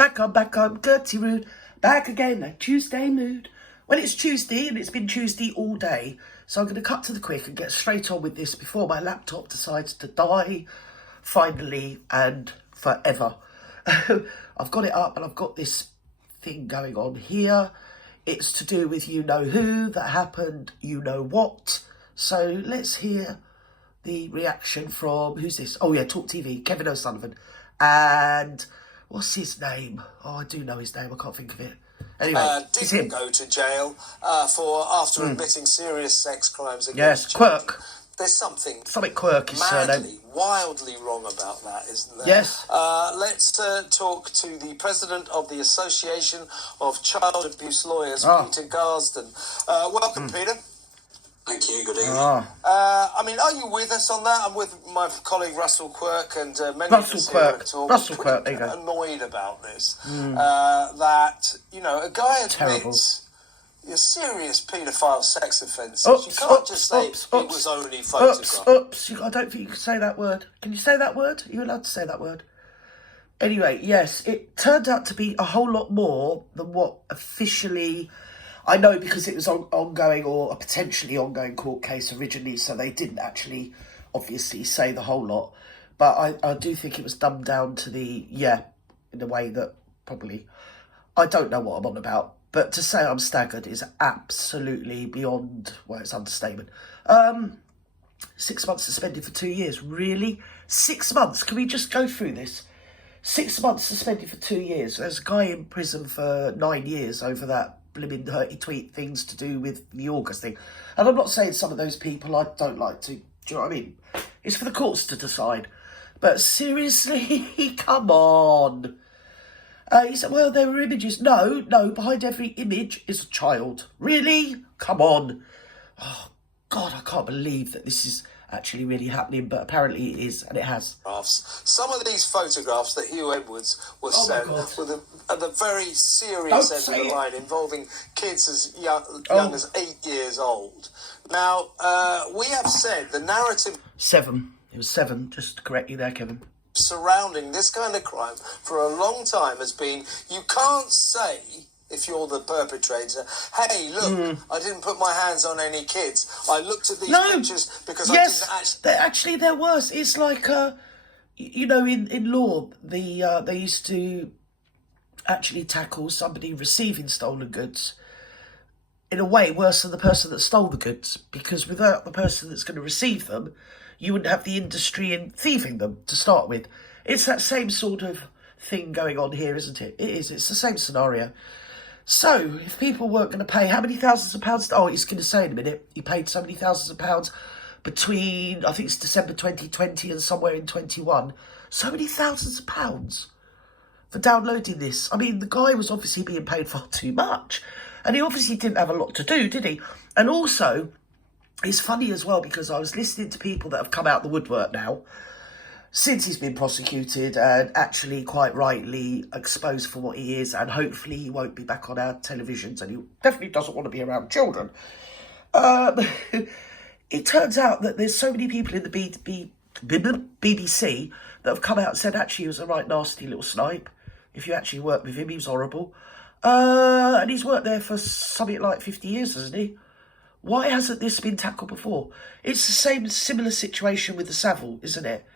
back on, dirty rude. Back again, like Tuesday mood. Well, it's Tuesday and it's been Tuesday all day. So I'm going to cut to the quick and get straight on with this before my laptop decides to die, finally and forever. I've got it up and I've got this thing going on here. It's to do with you know who, that happened, you know what. So let's hear the reaction from, who's this? Oh yeah, Talk TV, Kevin O'Sullivan. And what's his name? Oh, I do know his name, I can't think of it. Anyway, it's him. Didn't go to jail after admitting serious sex crimes against children. Quirk. There's something quirky madly, wildly wrong about that, isn't there? Yes. Let's talk to the president of the Association of Child Abuse Lawyers, Peter Garsden. Welcome, Peter. Thank you. Good evening. I mean, are you with us on that? I'm with my colleague Russell Quirk and many of us here at Talk. Russell Quirk, there you go. Annoyed about this. That, you know, a guy admits a serious paedophile sex offences. You can't just say it was only photographs. I don't think you can say that word. Can you say that word? Are you allowed to say that word? Anyway, yes, it turned out to be a whole lot more than what officially... I know, because it was ongoing or a potentially ongoing court case originally, so they didn't actually obviously say the whole lot. But I do think it was dumbed down to the, in a way that probably, I don't know what I'm on about. But to say I'm staggered is absolutely beyond, well, it's understatement. 6 months suspended for 2 years, really? 6 months? Can we just go through this? 6 months suspended for 2 years. There's a guy in prison for 9 years over that blimmin' hurty tweet things to do with the August thing. And I'm not saying some of those people I don't like to, do you know what I mean? It's for the courts to decide. But seriously, come on. He said, well, there were images. No, behind every image is a child. Really? Come on. Oh, God, I can't believe that this is actually really happening, but apparently it is, and it has. Some of these photographs that Hugh Edwards was sent were at the very serious end of the line, involving kids as young as 8 years old. Now, we have said the narrative... 7. It was 7, just to correct you there, Kevin. Surrounding this kind of crime for a long time has been, you can't say... if you're the perpetrator, hey, look, I didn't put my hands on any kids. I looked at these pictures because I didn't actually... they're worse. It's like, you know, in law, they used to actually tackle somebody receiving stolen goods in a way worse than the person that stole the goods, because without the person that's going to receive them, you wouldn't have the industry in thieving them to start with. It's that same sort of thing going on here, isn't it? It is. It's the same scenario. So, if people weren't going to pay how many thousands of pounds... Oh, he's going to say in a minute, he paid so many thousands of pounds between, I think it's December 2020 and somewhere in 21. So many thousands of pounds for downloading this. I mean, the guy was obviously being paid far too much. And he obviously didn't have a lot to do, did he? And also, it's funny as well, because I was listening to people that have come out the woodwork now, since he's been prosecuted and actually quite rightly exposed for what he is, and hopefully he won't be back on our televisions, and he definitely doesn't want to be around children. It turns out that there's so many people in the BBC that have come out and said actually he was a right nasty little snipe. If you actually worked with him, he was horrible. And he's worked there for something like 50 years, hasn't he? Why hasn't this been tackled before? It's the same similar situation with the Savile, isn't it?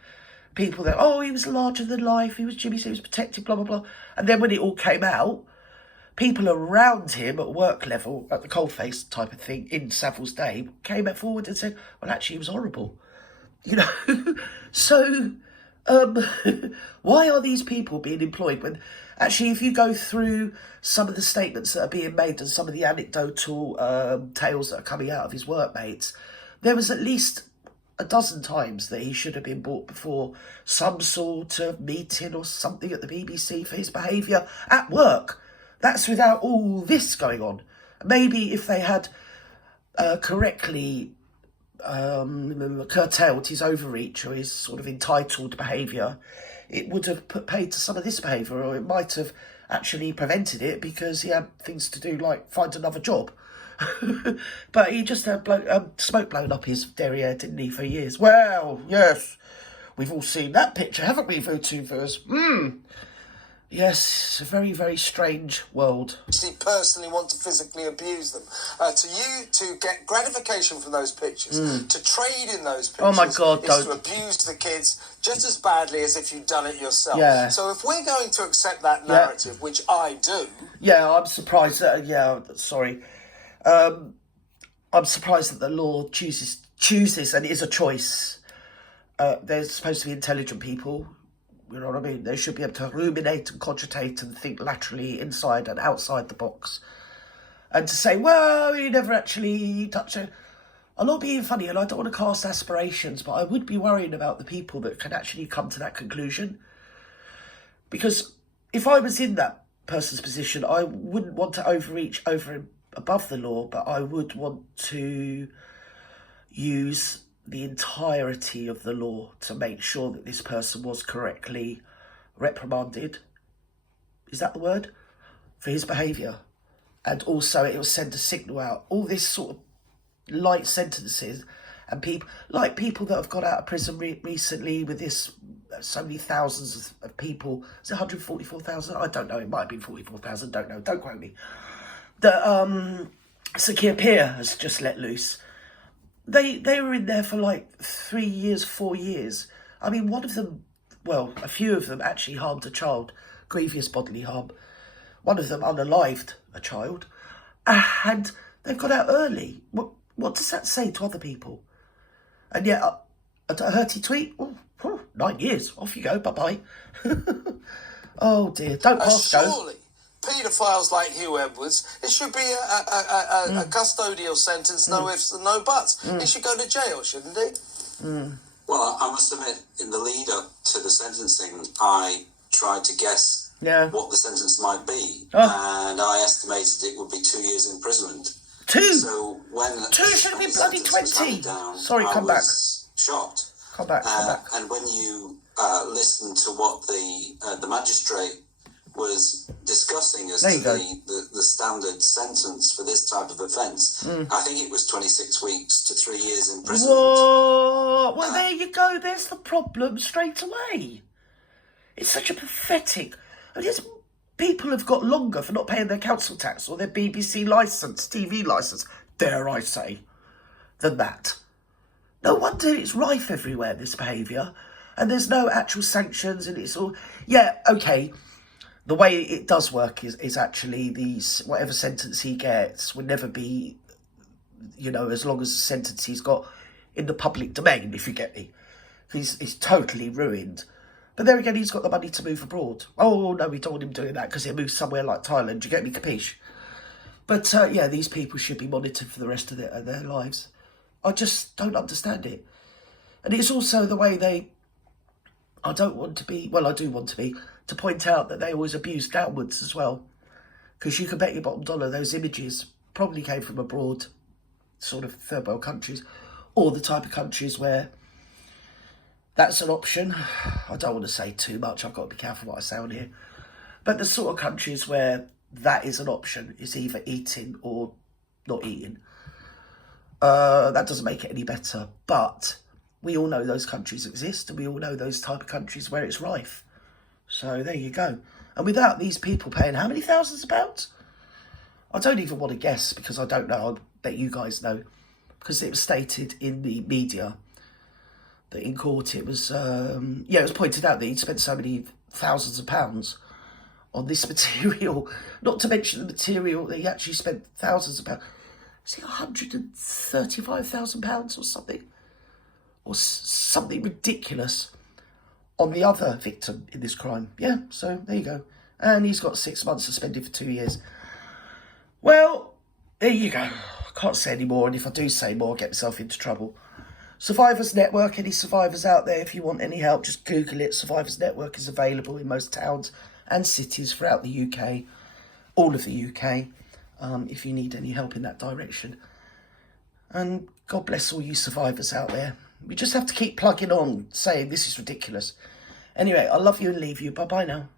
People that, he was larger than life, he was Jimmy, so he was protected, blah, blah, blah. And then when it all came out, people around him at work level, at the coalface type of thing, in Savile's day, came forward and said, well, actually, he was horrible. You know? So, why are these people being employed when, actually, if you go through some of the statements that are being made and some of the anecdotal tales that are coming out of his workmates, there was at least a dozen times that he should have been brought before some sort of meeting or something at the BBC for his behaviour at work. That's without all this going on. Maybe if they had correctly curtailed his overreach or his sort of entitled behaviour, it would have put paid to some of this behaviour, or it might have actually prevented it because he had things to do like find another job. But he just had smoke blown up his derriere, didn't he, for years? Well, yes, we've all seen that picture, haven't we, VooTubers? Yes, it's a very, very strange world. Personally want to physically abuse them. To get gratification from those pictures, to trade in those pictures, Oh my God, is to abuse the kids just as badly as if you'd done it yourself. Yeah. So if we're going to accept that narrative, which I do... Yeah, I'm surprised that, I'm surprised that the law chooses, and it is a choice. They're supposed to be intelligent people. You know what I mean? They should be able to ruminate and cogitate and think laterally inside and outside the box. And to say, well, you never actually touched it. I'm not being funny, and I don't want to cast aspirations, but I would be worrying about the people that can actually come to that conclusion. Because if I was in that person's position, I wouldn't want to overreach over and above the law, but I would want to use the entirety of the law to make sure that this person was correctly reprimanded. Is that the word? For his behaviour. And also it will send a signal out. All this sort of light sentences, and people that have got out of prison recently with this, so many thousands of people. Is it 144,000? I don't know. It might have been 44,000. Don't know. Don't quote me. That Sakir Peer has just let loose. They were in there for like 3 years, 4 years. I mean, one of them, well, a few of them actually harmed a child, grievous bodily harm. One of them unalived a child, and they've got out early. What does that say to other people? And yet, a hurty tweet, 9 years, off you go, bye-bye. Oh dear, don't pass go. Surely, paedophiles like Hugh Edwards, it should be a custodial sentence, no ifs and no buts. He should go to jail, shouldn't he? Well, I must admit, in the lead up to the sentencing, I tried to guess what the sentence might be, and I estimated it would be 2 years imprisonment. 2? So when 2 should have been bloody 20. Sorry, come back. Shocked. Come back. And when you listen to what the magistrate was discussing as to the standard sentence for this type of offence, I think it was 26 weeks to 3 years imprisonment. Whoa! Well, there you go. There's the problem straight away. It's such a pathetic... I mean, people have got longer for not paying their council tax or their BBC licence, TV licence, dare I say, than that. No wonder it's rife everywhere, this behaviour. And there's no actual sanctions, and it's all... Yeah, OK, the way it does work is actually these... Whatever sentence he gets would never be, you know, as long as the sentence he's got in the public domain, if you get me. He's totally ruined. But there again, he's got the money to move abroad. Oh, no, we don't want him doing that because he'll move somewhere like Thailand. Do you get me, capiche? But, yeah, these people should be monitored for the rest of their lives. I just don't understand it. And it's also the way they... I don't want to be... Well, I do want to be... To point out that they always abuse downwards as well. Because you can bet your bottom dollar those images probably came from abroad, sort of third world countries, or the type of countries where... That's an option. I don't want to say too much. I've got to be careful what I say on here. But the sort of countries where that is an option is either eating or not eating. That doesn't make it any better. But we all know those countries exist, and we all know those type of countries where it's rife. So there you go. And without these people paying how many thousands of pounds? I don't even want to guess because I don't know. I bet you guys know. Because it was stated in the media that in court it was, it was pointed out that he'd spent so many thousands of pounds on this material. Not to mention the material that he actually spent thousands of pounds. Is it £135,000 or something? Or something ridiculous on the other victim in this crime. Yeah, so there you go. And he's got 6 months suspended for 2 years. Well, there you go. I can't say any more, and if I do say more, I'll get myself into trouble. Survivors Network, any survivors out there, if you want any help, just Google it. Survivors Network is available in most towns and cities throughout the UK, all of the UK, if you need any help in that direction. And God bless all you survivors out there. We just have to keep plugging on, saying this is ridiculous. Anyway, I love you and leave you. Bye-bye now.